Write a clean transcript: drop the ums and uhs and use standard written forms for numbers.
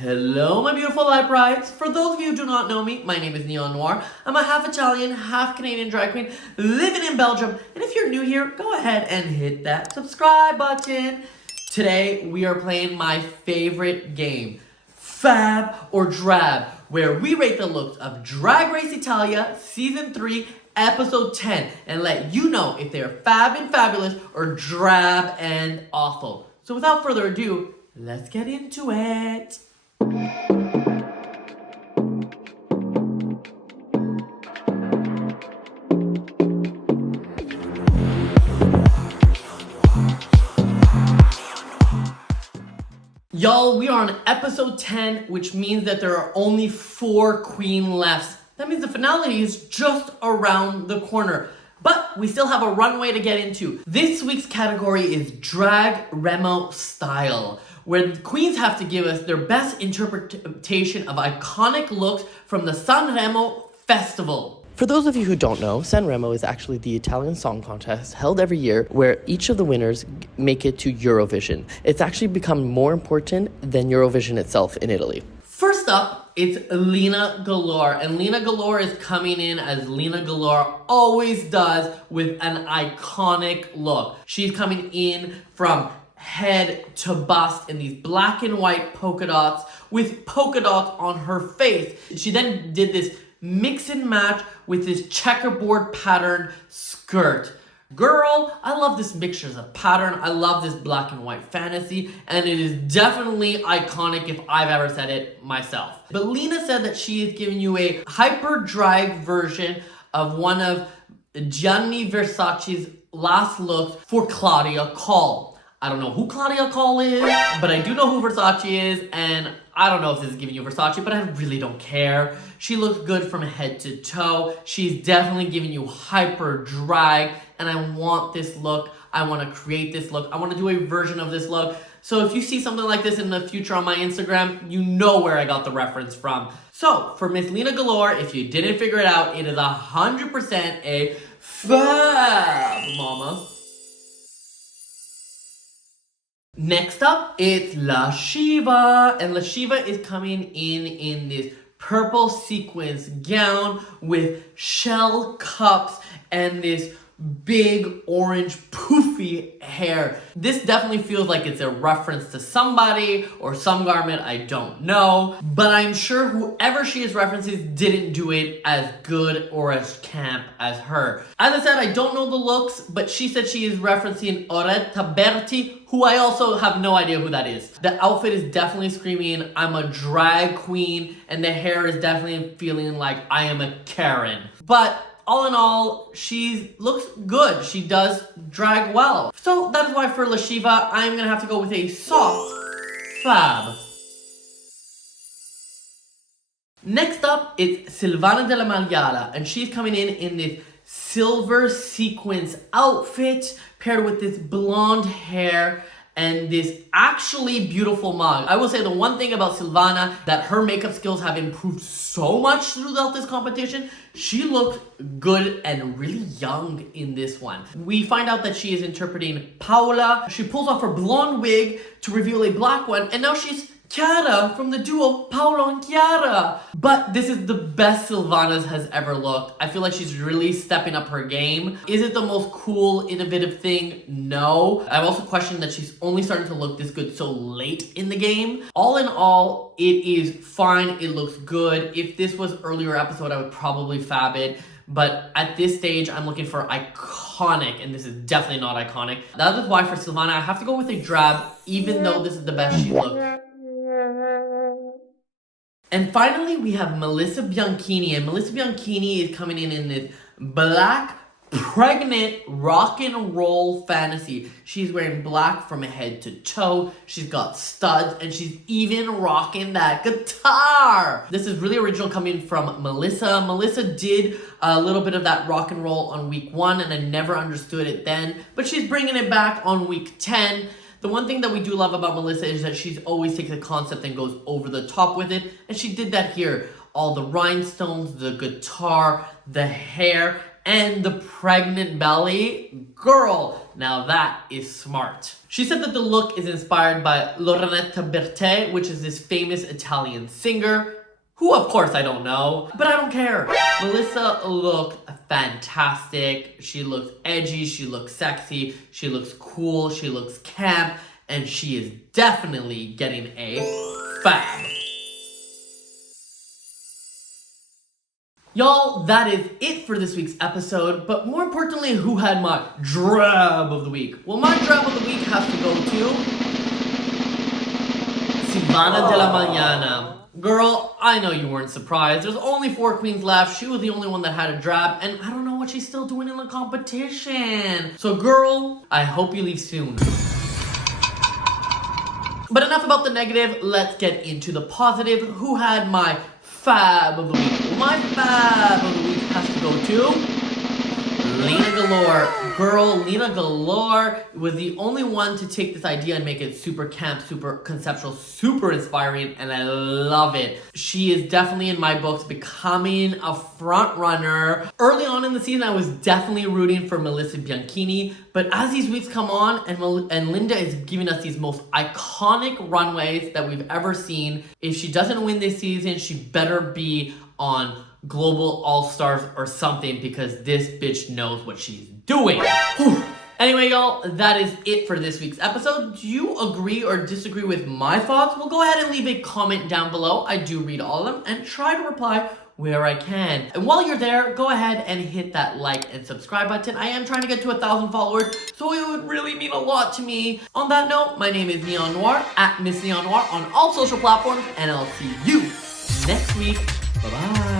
Hello, my beautiful light brides. For those of you who do not know me, my name is Neon Noire. I'm a half Italian, half Canadian drag queen living in Belgium. And if you're new here, go ahead and hit that subscribe button. Today, we are playing my favorite game, FAB or Drab, where we rate the looks of Drag Race Italia Season 3, Episode 10, and let you know if they're fab and fabulous or drab and awful. So without further ado, let's get into it. Y'all, we are on episode 10, which means that there are only 4 queen left. That means the finale is just around the corner. But we still have a runway to get into. This week's category is Drag Remo Style, where the queens have to give us their best interpretation of iconic looks from the Sanremo Festival. For those of you who don't know, Sanremo is actually the Italian song contest held every year where each of the winners make it to Eurovision. It's actually become more important than Eurovision itself in Italy. First up, it's Lina Galore, and Lina Galore is coming in as Lina Galore always does with an iconic look. She's coming in from head to bust in these black and white polka dots with polka dots on her face. She then did this mix and match with this checkerboard pattern skirt. Girl, I love this mixture of pattern. I love this black and white fantasy, and it is definitely iconic if I've ever said it myself. But Lina said that she is giving you a hyper drag version of one of Gianni Versace's last looks for Claudia Call. I don't know who Claudia Call is, but I do know who Versace is, and I don't know if this is giving you Versace, but I really don't care. She looks good from head to toe. She's definitely giving you hyper drag, and I want this look. I want to create this look. I want to do a version of this look. So if you see something like this in the future on my Instagram, you know where I got the reference from. So for Miss Lina Galore, if you didn't figure it out, it is 100% a fab, mama. Next up, it's La Sheeva, and La Sheeva is coming in this purple sequins gown with shell cups and this big orange poofy hair. This definitely feels like it's a reference to somebody or some garment, I don't know, but I'm sure whoever she is references didn't do it as good or as camp as her. As I said, I don't know the looks, but she said she is referencing Oretta Berti, who I also have no idea who that is. The outfit is definitely screaming, I'm a drag queen, and the hair is definitely feeling like I am a Karen. But all in all, she looks good. She does drag well. So that is why for La Sheeva, I'm gonna have to go with a soft fab. Next up, it's Silvana della Magliana, and she's coming in this silver sequins outfit paired with this blonde hair and this actually beautiful mug. I will say the one thing about Silvana, that her makeup skills have improved so much throughout this competition. She looked good and really young in this one. We find out that she is interpreting Paola. She pulls off her blonde wig to reveal a black one, and now she's Chiara from the duo Paolo and Chiara. But this is the best Silvana's has ever looked. I feel like she's really stepping up her game. Is it the most cool, innovative thing? No. I've also questioned that she's only starting to look this good so late in the game. All in all, it is fine. It looks good. If this was earlier episode, I would probably fab it. But at this stage, I'm looking for iconic, and this is definitely not iconic. That is why for Silvana, I have to go with a drab, even though this is the best she looked. And finally, we have Melissa Bianchini, and Melissa Bianchini is coming in this black, pregnant rock and roll fantasy. She's wearing black from head to toe. She's got studs, and she's even rocking that guitar. This is really original coming from Melissa. Melissa did a little bit of that rock and roll on week 1, and I never understood it then, but she's bringing it back on week 10. The one thing that we do love about Melissa is that she's always takes a concept and goes over the top with it, and she did that here. All the rhinestones, the guitar, the hair, and the pregnant belly. Girl, now that is smart. She said that the look is inspired by Lorenetta Bertè, which is this famous Italian singer, who of course I don't know, but I don't care. Melissa looked fantastic. She looks edgy, she looks sexy, she looks cool, she looks camp, and she is definitely getting a FAB. Y'all, that is it for this week's episode, but more importantly, who had my Drab of the week? Well, my Drab of the week has to go to Silvana della Magliana. Girl, I know you weren't surprised. There's only 4 queens left. She was the only one that had a Drab, and I don't know what she's still doing in the competition. So girl, I hope you leave soon. But enough about the negative, let's get into the positive. Who had my FAB of the week? Well, my FAB of the week has to go to Lina Galore. Girl, Lina Galore was the only one to take this idea and make it super camp, super conceptual, super inspiring, and I love it. She is definitely in my books becoming a front runner. Early on in the season, I was definitely rooting for Melissa Bianchini, but as these weeks come on and Linda is giving us these most iconic runways that we've ever seen, if she doesn't win this season, she better be on Global All-Stars or something, because this bitch knows what she's doing. Whew. Anyway, y'all, that is it for this week's episode. Do you agree or disagree with my thoughts? Well, go ahead and leave a comment down below. I do read all of them and try to reply where I can. And while you're there, go ahead and hit that like and subscribe button. I am trying to get to 1,000 followers, so it would really mean a lot to me. On that note, my name is Neon Noire, at Miss Neon Noire on all social platforms, and I'll see you next week. Bye-bye.